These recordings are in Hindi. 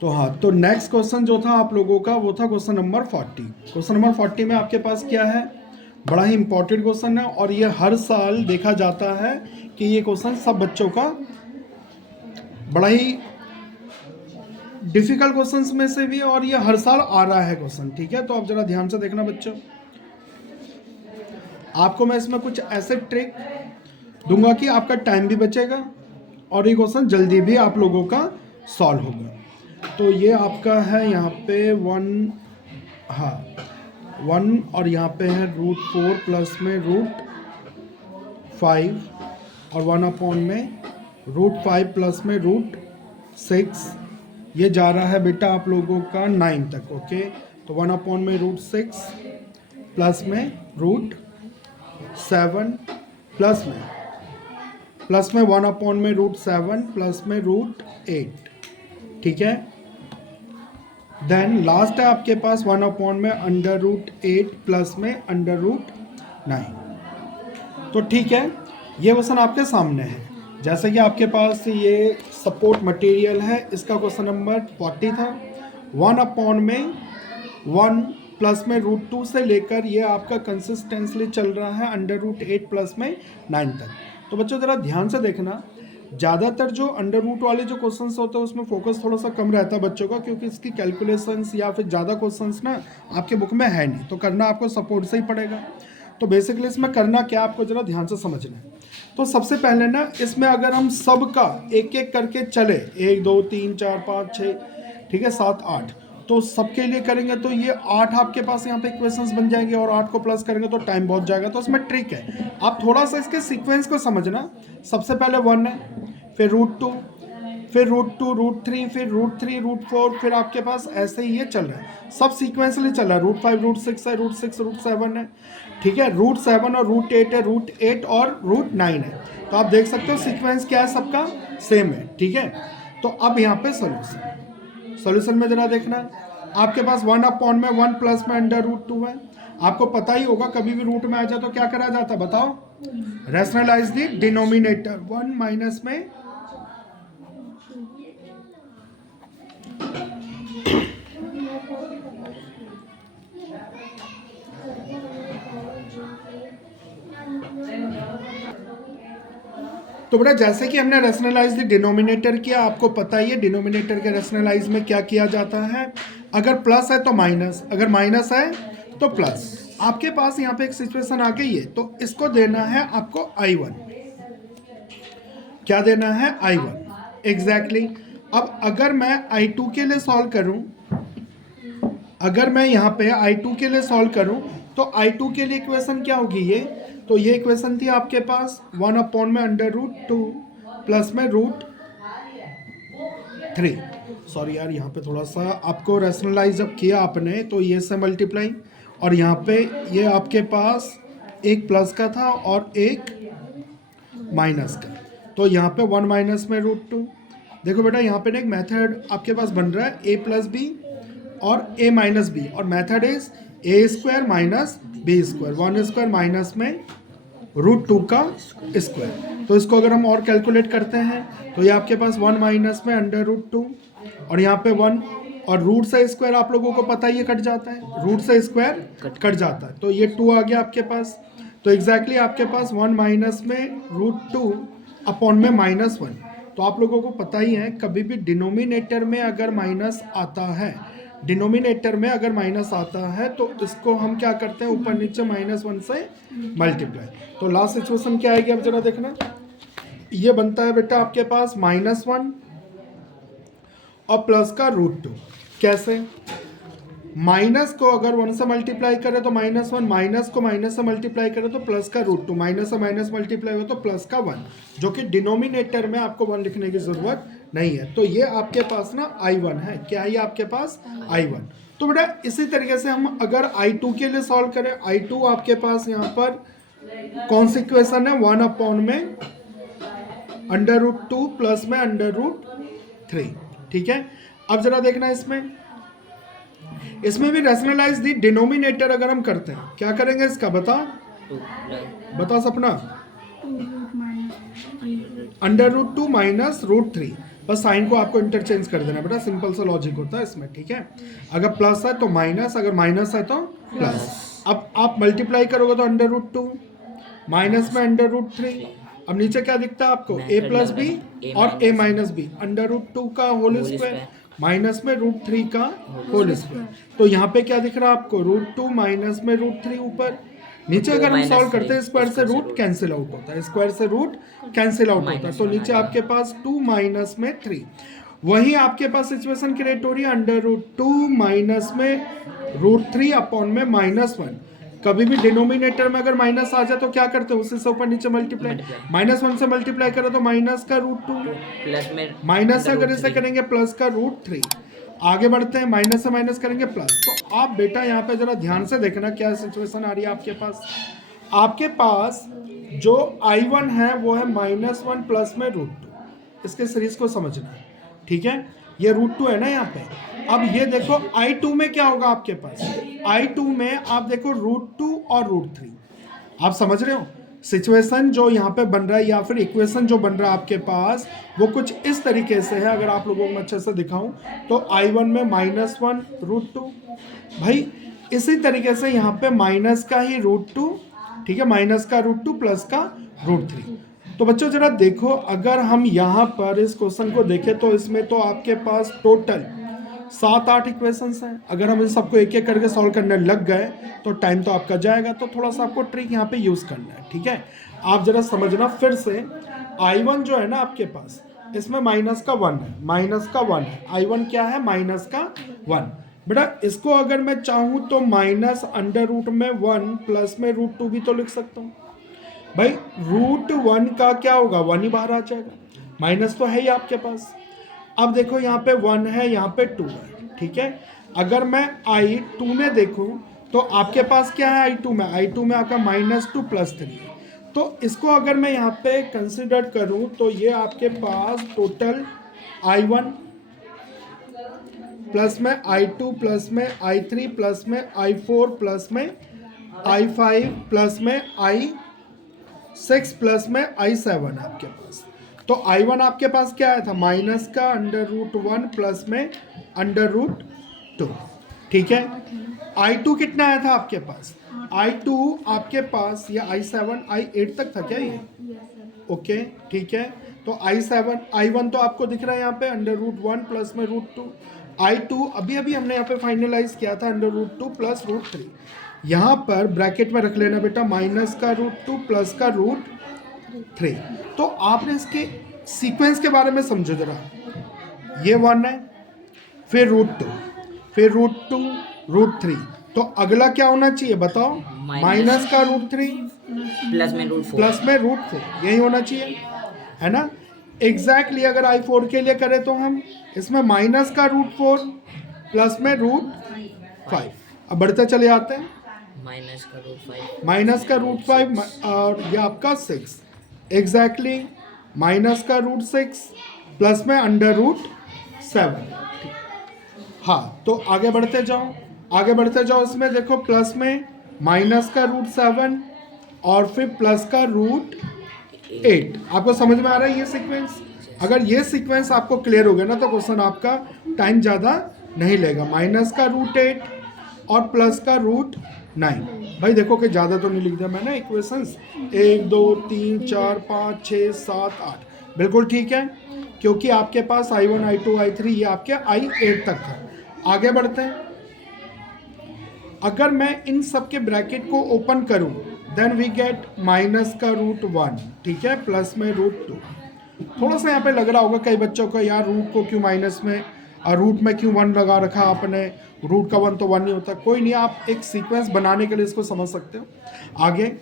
तो हाँ, तो नेक्स्ट क्वेश्चन जो था आप लोगों का वो था क्वेश्चन नंबर 40। क्वेश्चन नंबर 40 में आपके पास क्या है, बड़ा ही इंपॉर्टेंट क्वेश्चन है और ये हर साल देखा जाता है कि ये क्वेश्चन सब बच्चों का बड़ा ही डिफिकल्ट क्वेश्चंस में से भी, और ये हर साल आ रहा है क्वेश्चन। ठीक है, तो आप जरा ध्यान से देखना बच्चों, आपको मैं इसमें कुछ ऐसे ट्रिक दूंगा कि आपका टाइम भी बचेगा और ये क्वेश्चन जल्दी भी आप लोगों का सॉल्व होगा। तो ये आपका है यहाँ पे 1, हाँ 1, और यहाँ पे है √4 प्लस में √5 और 1 में √5 प्लस में √6। ये जा रहा है बेटा आप लोगों का 9 तक। ओके, तो 1 में √6 प्लस में √7 प्लस में 1 में √7 प्लस में √8। ठीक है, देन लास्ट है आपके पास 1 में √8 प्लस में √9। तो ठीक है, ये क्वेश्चन आपके सामने है। जैसे कि आपके पास ये सपोर्ट मटेरियल है, इसका क्वेश्चन नंबर 40 था। 1 में 1 प्लस में √2 से लेकर ये आपका कंसिस्टेंसली चल रहा है √8 प्लस में 9 तक। तो बच्चों ज़रा ध्यान से देखना, ज़्यादातर जो अंडर रूट वाले जो क्वेश्चंस होते हैं उसमें फोकस थोड़ा सा कम रहता है बच्चों का, क्योंकि इसकी कैलकुलेशंस या फिर ज़्यादा क्वेश्चंस ना आपके बुक में है नहीं, तो करना आपको सपोर्ट से ही पड़ेगा। तो बेसिकली इसमें करना क्या आपको ज़रा ध्यान से समझना है। तो सबसे पहले ना इसमें अगर हम सब का एक एक करके चले, 1 2 3 4 5 6, ठीक है 7 8, तो सबके लिए करेंगे तो ये 8 आपके पास यहाँ पे इक्वेशंस बन जाएंगे और 8 को प्लस करेंगे तो टाइम बहुत जाएगा। तो इसमें ट्रिक है, आप थोड़ा सा इसके सीक्वेंस को समझना। सबसे पहले 1 है, फिर √2, फिर √2 √3, फिर √3 √4, फिर आपके पास ऐसे ही ये चल रहा है, सब सीक्वेंसली चल रहा है। √5 √6 है, √6 √7 है, ठीक है, √7 और √8 है, √8 और √9 है। तो आप देख सकते हो सीक्वेंस क्या है, सबका सेम है। ठीक है, तो अब यहाँ पे सोल्यूशन में जरा देखना, आपके पास 1 में 1 प्लस में √2 है। आपको पता ही होगा कभी भी रूट में आ जाए तो क्या करा जाता, बताओ, रैशनलाइज द डिनोमिनेटर। 1 माइनस में तो बेटा जैसे कि हमने रैशनलाइज द डिनोमिनेटर किया, आपको पता ही है डिनोमिनेटर के रैशनलाइज में क्या किया जाता है, अगर प्लस है तो माइनस, अगर माइनस है तो प्लस। आपके पास यहाँ पे एक सिचुएशन आ गई है, तो इसको देना है आपको I1। क्या देना है, I1 एग्जैक्टली। अब अगर मैं I2 के लिए सॉल्व करूं, अगर मैं यहाँ पे I2 के लिए सॉल्व करूं तो I2 के लिए इक्वेशन क्या होगी ये, तो ये इक्वेशन थी आपके पास 1 में √2 प्लस में √3। सॉरी यार, यहाँ पे थोड़ा सा आपको रैशनलाइज जब किया आपने तो ये से मल्टीप्लाई, और यहाँ पे ये आपके पास एक प्लस का था और एक माइनस का, तो यहाँ पे 1 माइनस में √2। देखो बेटा यहाँ पे एक मेथड आपके पास बन रहा है a प्लस बी और a माइनस बी, और method is a² minus b², 1² minus में √2 का स्क्वायर। तो इसको अगर हम और कैलकुलेट करते हैं तो ये आपके पास 1 माइनस में √2, और यहाँ पे 1, और रूट से स्क्वायर आप लोगों को पता ही कट जाता है, रूट से स्क्वायर कट जाता है, तो ये 2 आ गया आपके पास। तो एग्जैक्टली आपके पास 1 माइनस में √2 अपॉन में -1। तो आप लोगों को पता ही है कभी भी डिनोमिनेटर में अगर माइनस आता है, डिनोमिनेटर में अगर माइनस आता है तो इसको हम क्या करते हैं, ऊपर नीचे -1 से मल्टीप्लाई। तो लास्ट सिचुएशन क्या आएगी अब जरा देखना, ये बनता है बेटा आपके पास -1 और प्लस का √2। कैसे, माइनस को अगर 1 से मल्टीप्लाई करें तो -1, माइनस को माइनस से मल्टीप्लाई करें तो प्लस का √2, माइनस से माइनस मल्टीप्लाई हो तो प्लस का 1, जो कि डिनोमिनेटर में आपको 1 लिखने की जरूरत नहीं है। तो ये आपके पास ना I1 है, क्या है ये आपके पास I1। तो बेटा इसी तरीके से हम अगर I2 के लिए सॉल्व करें, I2 आपके पास यहाँ पर कौन सी इक्वेशन है, 1 में √2 प्लस में √3। ठीक है, अब जरा देखना इसमें भी रैशनलाइज दी डिनोमिनेटर अगर हम करते हैं, क्या करेंगे इसका, बता सपना, √2 माइनस √3। बस साइन को आपको इंटरचेंज कर देना बेटा, सिंपल सा लॉजिक होता है इसमें, ठीक है। अगर प्लस है तो माइनस, अगर माइनस है तो प्लस। अब आप मल्टीप्लाई करोगे तो √2, माइनस में √3। अब नीचे क्या दिखता है आपको, a प्लस बी और a माइनस बी, √2 का होल स्क्वायर माइनस में √3 का होल स्क्वायर। तो यहाँ पे क्या दिख रहा है आपको, √2 माइनस में √3 ऊपर। नीचे अगर हम सॉल्व करते हैं स्क्वायर से रूट कैंसिल आउट होता है, स्क्वायर से रूट कैंसिल आउट होता है, तो नीचे आपके पास 2 माइनस में 3। वही आपके पास सिचुएशन क्रिएट हो रही है, √2 माइनस में √3 अपॉन में -1। कभी भी डिनोमिनेटर में अगर माइनस आ जाए तो क्या करते हैं, उससे ऊपर नीचे मल्टीप्लाई, -1 से मल्टीप्लाई करो तो माइनस का √2, प्लस में माइनस अगर इसे करेंगे प्लस का √3। आगे बढ़ते हैं, माइनस से माइनस करेंगे प्लस। तो आप बेटा यहाँ पे जरा ध्यान से देखना क्या सिचुएशन आ रही है आपके पास। आपके पास जो I1 है वो है -1 प्लस में √2। इसके सीरीज को समझना है, ठीक है। ये √2 है ना यहाँ पे। अब ये देखो I2 में क्या होगा आपके पास, I2 में आप देखो √2 और √3। आप समझ रहे हो सिचुएशन जो यहाँ पे बन रहा है, या फिर इक्वेशन जो बन रहा है आपके पास, वो कुछ इस तरीके से है। अगर आप लोगों को मैं अच्छे से दिखाऊं तो I1 में -1 √2, भाई इसी तरीके से यहाँ पे माइनस का ही √2, ठीक है, माइनस का √2 प्लस का √3। तो बच्चों जरा देखो, अगर हम यहाँ पर इस क्वेश्चन को देखें तो इसमें तो आपके पास टोटल 7-8 इक्वेशंस हैं। अगर हम इन सबको एक एक करके सॉल्व करने लग गए तो टाइम तो आपका जाएगा, तो थोड़ा सा आपको ट्रिक यहाँ पे यूज़ करना है, ठीक है। आप जरा समझना फिर से, I1 जो है ना आपके पास, इसमें माइनस का 1 है, माइनस का 1 है। I1 क्या है, माइनस का 1। बेटा इसको अगर मैं चाहूँ तो -√1 प्लस में √2 भी तो लिख सकता हूँ। भाई √1 का क्या होगा, 1 ही बाहर आ जाएगा, माइनस तो है ही आपके पास। अब देखो यहाँ पे 1 है, यहाँ पे 2 है, ठीक है। अगर मैं I2 में देखूँ तो आपके पास क्या है, I2 में आपका -2 प्लस 3 है। तो इसको अगर मैं यहाँ पे कंसिडर करूँ तो ये आपके पास टोटल I1 प्लस में I2 प्लस में I3 प्लस में I4 प्लस में I5 प्लस में I6 प्लस में I7 है आपके पास। तो I1 आपके पास क्या आया था, माइनस का √1 प्लस में √2, ठीक है। I2 कितना आया था आपके पास, I2 आपके पास ये I7 I8 तक था क्या ये, ओके ठीक है। तो I7 I1 तो आपको दिख रहा है यहाँ पे √1 प्लस में √2। I2 अभी अभी हमने यहाँ पे फाइनलाइज किया था √2 प्लस √3। यहाँ पर ब्रैकेट में रख लेना बेटा माइनस का √2 प्लस का √3। तो आपने इसके सीक्वेंस के बारे में समझो जरा, ये 1 है, फिर √2, फिर √2 √3। तो अगला क्या होना चाहिए बताओ, माइनस का √3 प्लस में √4, यही होना चाहिए, है ना। एग्जैक्टली अगर I4 के लिए करें तो हम इसमें माइनस का √4 प्लस में √5। अब बढ़ते चले आते हैं, माइनस का √5 और ये आपका 6, एग्जैक्टली माइनस का √6 प्लस में √7। हाँ तो आगे बढ़ते जाओ, इसमें देखो प्लस में माइनस का √7 और फिर प्लस का √8। आपको समझ में आ रहा है ये सीक्वेंस। अगर ये सीक्वेंस आपको क्लियर हो गया ना तो क्वेश्चन आपका टाइम ज़्यादा नहीं लेगा। माइनस का √8 और प्लस का √9। भाई देखो कि ज़्यादा तो नहीं लिख दिया मैंने इक्वेशंस, 1 2 3 4 5 6 7 8, बिल्कुल ठीक है, क्योंकि आपके पास I1 I2 I3 ये आपके I8 तक था। आगे बढ़ते हैं, अगर मैं इन सब के ब्रैकेट को ओपन करूं देन वी गेट माइनस का √1, ठीक है, प्लस में √2। थोड़ा सा यहाँ पे लग रहा होगा कई बच्चों को, यार रूट को क्यों माइनस में और रूट में क्यों 1 लगा रखा आपने, रूट का 1 तो 1 नहीं होता। कोई नहीं, आप एक सीक्वेंस बनाने के लिए इसको समझ सकते हो। आगे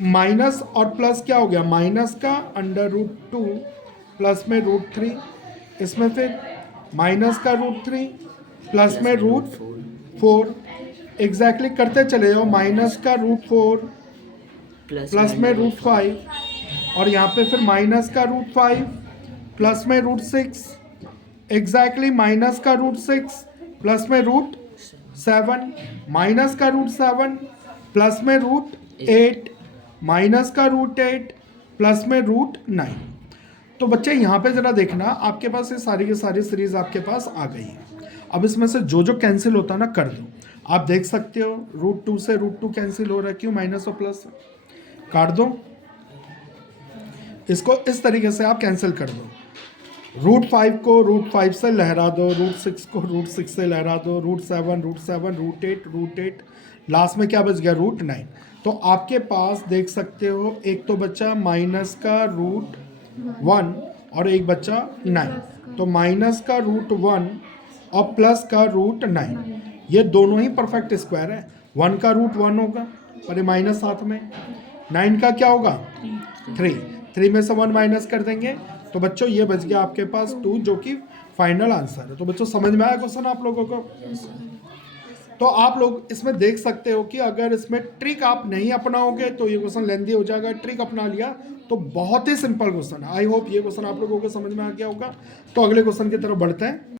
माइनस और प्लस क्या हो गया, माइनस का √2 प्लस में √3, इसमें फिर माइनस का √3 प्लस में √4, एग्जैक्टली करते चले जाओ, माइनस का √4 प्लस में √5 और यहाँ पे फिर माइनस का √5 प्लस में √6, एग्जैक्टली माइनस का √6 प्लस में √7, माइनस का √7 प्लस में √8, माइनस का √8 प्लस में √9। तो बच्चे यहाँ पे ज़रा देखना, आपके पास ये सारी की सारी सीरीज आपके पास आ गई है। अब इसमें से जो जो कैंसिल होता है ना कर दो। आप देख सकते हो √2 से √2 कैंसिल हो रहा है, क्यों? माइनस और प्लस काट दो, इसको इस तरीके से आप कैंसिल कर दो। √5 को √5 से लहरा दो, √6 को √6 से लहरा दो, √7 √8 लास्ट में क्या बच गया? √9। तो आपके पास देख सकते हो एक तो बच्चा माइनस का √1 और एक बच्चा 9। तो माइनस का √1 और प्लस का √9, ये दोनों ही परफेक्ट स्क्वायर है। 1 का √1 होगा और ये माइनस साथ में, 9 का क्या होगा? 3 में से 1 माइनस कर देंगे तो बच्चों ये बच गया आपके पास 2, जो कि फाइनल आंसर है। तो बच्चों समझ में आया क्वेश्चन आप लोगों को? तो आप लोग इसमें देख सकते हो कि अगर इसमें ट्रिक आप नहीं अपनाओगे तो ये क्वेश्चन लेंदी हो जाएगा, ट्रिक अपना लिया तो बहुत ही सिंपल क्वेश्चन है। आई होप ये क्वेश्चन आप लोगों को समझ में आ गया होगा। तो अगले क्वेश्चन की तरफ बढ़ते हैं।